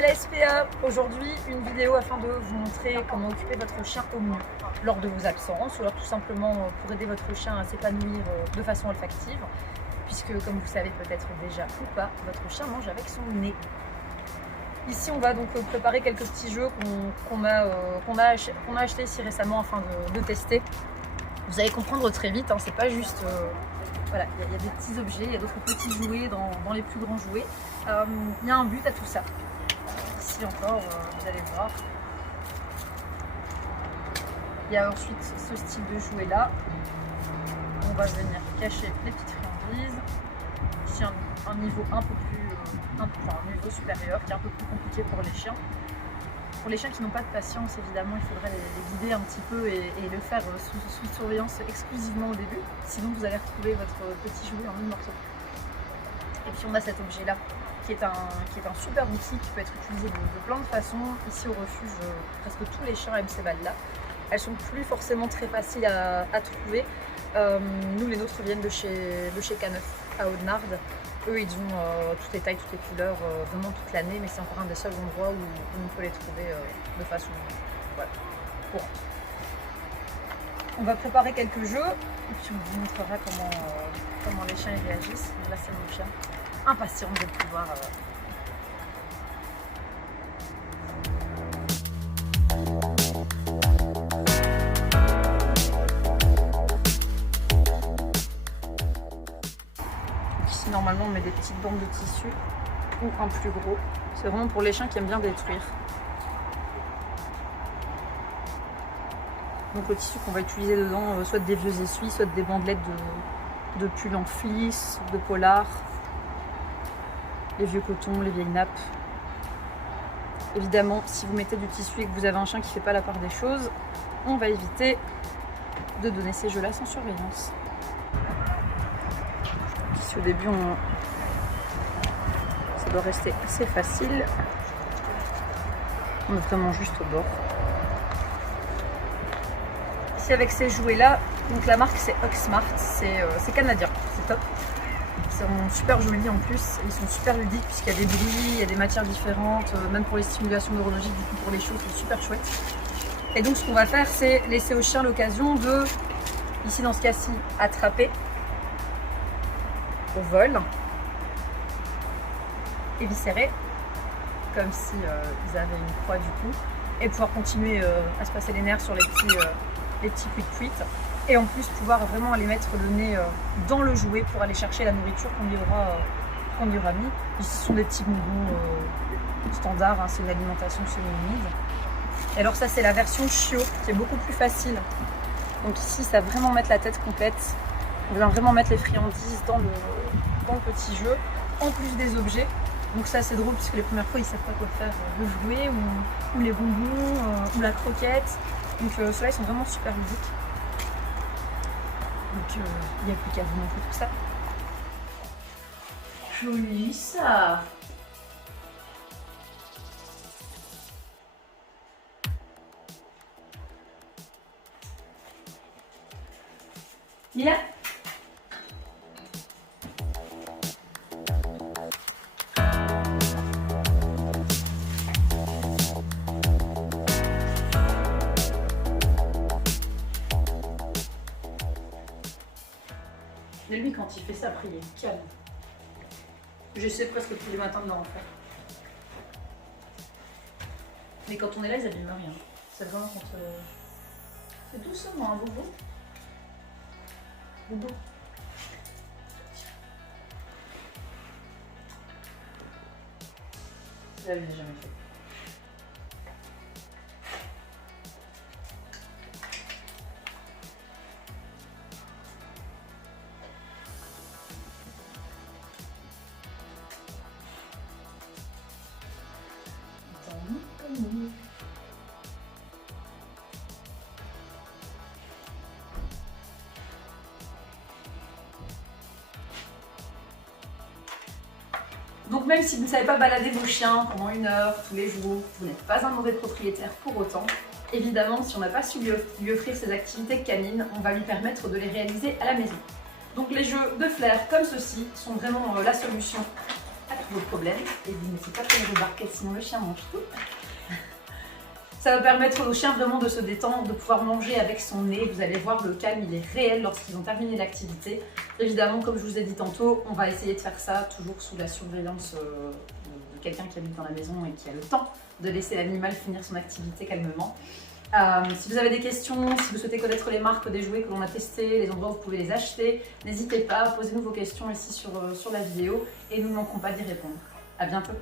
c'est la SPA. Aujourd'hui, une vidéo afin de vous montrer comment occuper votre chien au mieux lors de vos absences ou alors tout simplement pour aider votre chien à s'épanouir de façon olfactive, puisque comme vous savez peut-être déjà ou pas, votre chien mange avec son nez. Ici, on va donc préparer quelques petits jeux qu'on a achetés ici récemment afin de tester. Vous allez comprendre très vite, hein, c'est pas juste... voilà, il y a des petits objets, il y a d'autres petits jouets dans les plus grands jouets. Il y a un but à tout ça. Ici encore, vous allez voir. Il y a ensuite ce style de jouet là. On va venir cacher les petites friandises. Ici un niveau un peu plus... un niveau supérieur qui est un peu plus compliqué pour les chiens. Pour les chiens qui n'ont pas de patience, évidemment, il faudrait les guider un petit peu et le faire sous surveillance exclusivement au début. Sinon, vous allez retrouver votre petit jouet en mille morceaux. Et puis, on a cet objet-là, qui est un super outil qui peut être utilisé de plein de façons. Ici, au refuge, presque tous les chiens aiment ces balles-là. Elles sont plus forcément très faciles à trouver. Nous, les nôtres viennent de chez Caneuf, à Audenarde. Eux, ils ont toutes les tailles, toutes les couleurs, vraiment toute l'année, mais c'est encore un des seuls endroits où on peut les trouver de façon... Voilà. Bon. On va préparer quelques jeux, et puis on vous montrera comment les chiens y réagissent. Là, c'est mon chien, impatient de pouvoir... Ici, normalement, on met des petites bandes de tissu ou un plus gros. C'est vraiment pour les chiens qui aiment bien détruire. Donc le tissu qu'on va utiliser dedans, soit des vieux essuies, soit des bandelettes de pull en fleece, de polar, les vieux cotons, les vieilles nappes. Évidemment, si vous mettez du tissu et que vous avez un chien qui ne fait pas la part des choses, on va éviter de donner ces jeux-là sans surveillance. Ici au début, ça doit rester assez facile. On est vraiment juste au bord. Ici avec ces jouets là, donc la marque c'est Oxmart, c'est canadien, c'est top. Ils sont super jolis en plus, ils sont super ludiques puisqu'il y a des bruits, il y a des matières différentes, même pour les stimulations neurologiques, du coup pour les chiots c'est super chouette. Et donc ce qu'on va faire c'est laisser au chien l'occasion de, ici dans ce cas-ci, attraper au vol, éviscérer, comme si ils avaient une croix du coup, et pouvoir continuer à se passer les nerfs sur les petits cuits-cuits, et en plus pouvoir vraiment aller mettre le nez dans le jouet pour aller chercher la nourriture qu'on y aura mis. Ici ce sont des petits bonbons standards, hein, c'est une alimentation semi-humide. Et alors ça c'est la version chiot qui est beaucoup plus facile. Donc ici ça va vraiment mettre la tête complète, on va vraiment mettre les friandises dans le petit jeu, en plus des objets. Donc ça c'est drôle puisque les premières fois ils savent pas quoi faire, le jouet ou les bonbons ou la croquette. Donc ceux-là ils sont vraiment super ludiques. Donc il n'y a plus qu'à vous montrer tout ça. Joli ça. Lila. Mais lui, quand il fait ça, après, il est calme. J'essaie presque tous les matins de l'en faire. Mais quand on est là, ils abîment rien. C'est vraiment quand... C'est doucement, hein, Bobo. Bobo. Ça, je l'ai jamais fait. Donc même si vous ne savez pas balader vos chiens pendant 1 heure tous les jours, vous n'êtes pas un mauvais propriétaire pour autant. Évidemment, si on n'a pas su lui offrir ces activités canines, on va lui permettre de les réaliser à la maison. Donc les jeux de flair comme ceci sont vraiment la solution à tout tous vos problèmes et vous ne laissez pas tomber vos barquettes, sinon le chien mange tout. Ça va permettre au chien vraiment de se détendre, de pouvoir manger avec son nez. Vous allez voir, le calme, il est réel lorsqu'ils ont terminé l'activité. Évidemment, comme je vous ai dit tantôt, on va essayer de faire ça toujours sous la surveillance de quelqu'un qui habite dans la maison et qui a le temps de laisser l'animal finir son activité calmement. Si vous avez des questions, si vous souhaitez connaître les marques des jouets que l'on a testés, les endroits où vous pouvez les acheter, n'hésitez pas, posez-nous vos questions ici sur la vidéo et nous ne manquerons pas d'y répondre. À bientôt!